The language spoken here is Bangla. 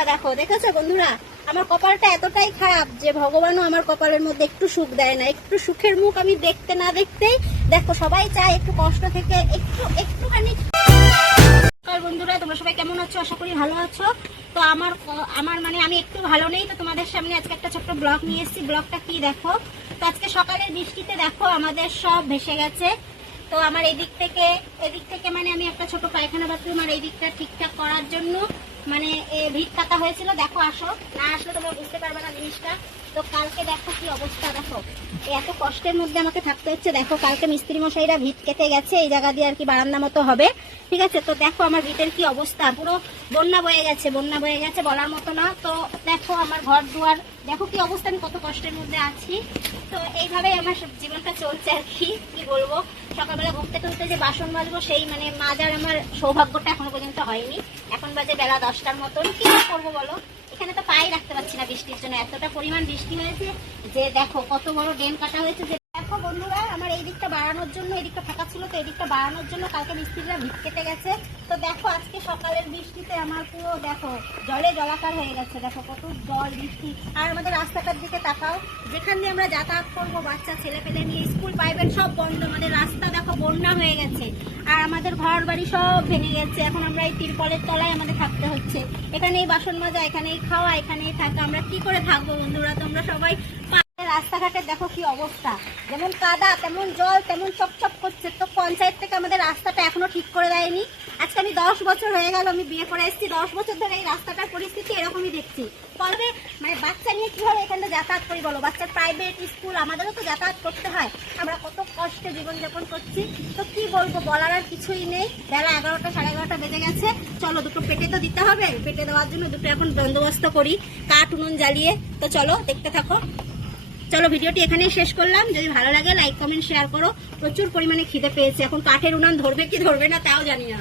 অবস্থা দেখো, দেখেছ বন্ধুরা? আমার কপালটা এতটাই খারাপ যে ভগবানও আমার কপালের মধ্যে একটু সুখ দেয় না। একটু সুখের মুখ আমি দেখতে না দেখতেই দেখো, সবাই চায় একটু কষ্ট থেকে একটু, একটুখানি বন্ধুরা, তোমরা সবাই কেমন আছো? আশা করি ভালো আছো। তো আমার আমার মানে আমি একটু ভালো নেই, তো তোমাদের সামনে আজকে একটা ছোট্ট ব্লগ নিয়ে এসেছি। ব্লগটা কি দেখো? তো আজকে সকালের বৃষ্টিতে দেখো, আমাদের সব ভেসে গেছে। তো আমার এদিক থেকে এদিক থেকে মানে আমি একটা ছোট পায়খানা বাথরুম আর এই দিকটা ঠিকঠাক করার জন্য মানে ভিত কাটা হয়েছিল দেখো আসো। না আসলে তোমরা বুঝতে পারবে না জিনিসটা। তো কালকে দেখো কি অবস্থা, দেখো। এত কষ্টের মধ্যে আমাকে থাকতে হচ্ছে, দেখো কালকে মিস্ত্রি মশাইরা ভিত কেটে গেছে, এই জায়গা দিয়ে আর কি বারান্দা মতো হবে। ঠিক আছে, তো দেখো আমার ভিতের কি অবস্থা, পুরো বন্যা বয়ে গেছে, বন্যা বয়ে গেছে বলার মতো না। তো দেখো আমার ঘর দুয়ার, দেখো কি অবস্থা, আমি কত কষ্টের মধ্যে আছি। তো এইভাবেই আমার জীবনটা চলছে আর কি কি বলব। সকালবেলা ঘুরতে টুলতে যে বাসন মাজবো, সেই মানে মাজার আমার সৌভাগ্যটা এখনও পর্যন্ত হয়নি। এখন বাজে বেলা দশটার মতন। কি করব বলো? এখানে তো পায়ে রাখতে পারছি না বৃষ্টির জন্য। এতটা পরিমাণ বৃষ্টি হয়েছে যে দেখো, কত বড় ড্রেন কাটা হয়েছে। যে দেখো বন্ধুরা, আমার এই দিকটা বাড়ানোর জন্য, এই দিকটা ফাঁকা ছিল, তো এই দিকটা বাড়ানোর জন্য কালকে মিস্ত্রিরা ভিত কেটে গেছে। তো দেখো, আজকে সকালের বৃষ্টিতে আমার পুরো, দেখো, জলে জলাকার হয়ে গেছে। দেখো, কত জল বৃষ্টি। আর আমাদের রাস্তাটার দিকে তাকাও। যেখান দিয়ে আমরা যাতায়াত করব, বাচ্চা ছেলে পেলে নিয়ে, স্কুল, প্রাইভেট সব বন্ধ। আমাদের রাস্তা, দেখো, বন্যা হয়ে গেছে। আমাদের ঘর বাড়ি সব ভেঙে গেছে। এখন আমরা এই তিরপলের তলায় আমাদের থাকতে হচ্ছে। এখানেই বাসন মাজা, এখানেই খাওয়া, এখানেই থাকা। আমরা কি করে থাকব বন্ধুরা? তোমরা সবাই রাস্তাঘাটের দেখো কি অবস্থা। যেমন কাদা, তেমন জল, তেমন চপচপ করছে। তো পঞ্চায়েত থেকে আমাদের রাস্তাটা এখনও ঠিক করে দেয়নি। আজকে আমি দশ বছর হয়ে গেল আমি বিয়ে করে এসেছি। দশ বছর ধরে এই রাস্তাটার পরিস্থিতি এরকমই দেখছি। ফলে মানে বাচ্চা নিয়ে কীভাবে এখানে যাতায়াত করি বলো? বাচ্চার প্রাইভেট স্কুল আমাদেরও তো যাতায়াত করতে হয়। আমরা কত কষ্টে জীবনযাপন করছি। তো কি বলব, বলার আর কিছুই নেই। বেলা এগারোটা, সাড়ে এগারোটা বেজে গেছে। চলো, দুটো পেটে তো দিতে হবে। পেটে দেওয়ার জন্য দুটো এখন বন্দোবস্ত করি। কাঠ, উনুন জ্বালিয়ে। তো চলো, দেখতে থাকো। চলো ভিডিওটি এখানেই শেষ করলাম। যদি ভালো লাগে লাইক কমেন্ট শেয়ার করো। প্রচুর পরিমাণে খিদে পেয়েছে। এখন কাঠের উনান ধরবে কি ধরবে না, তাও জানি না।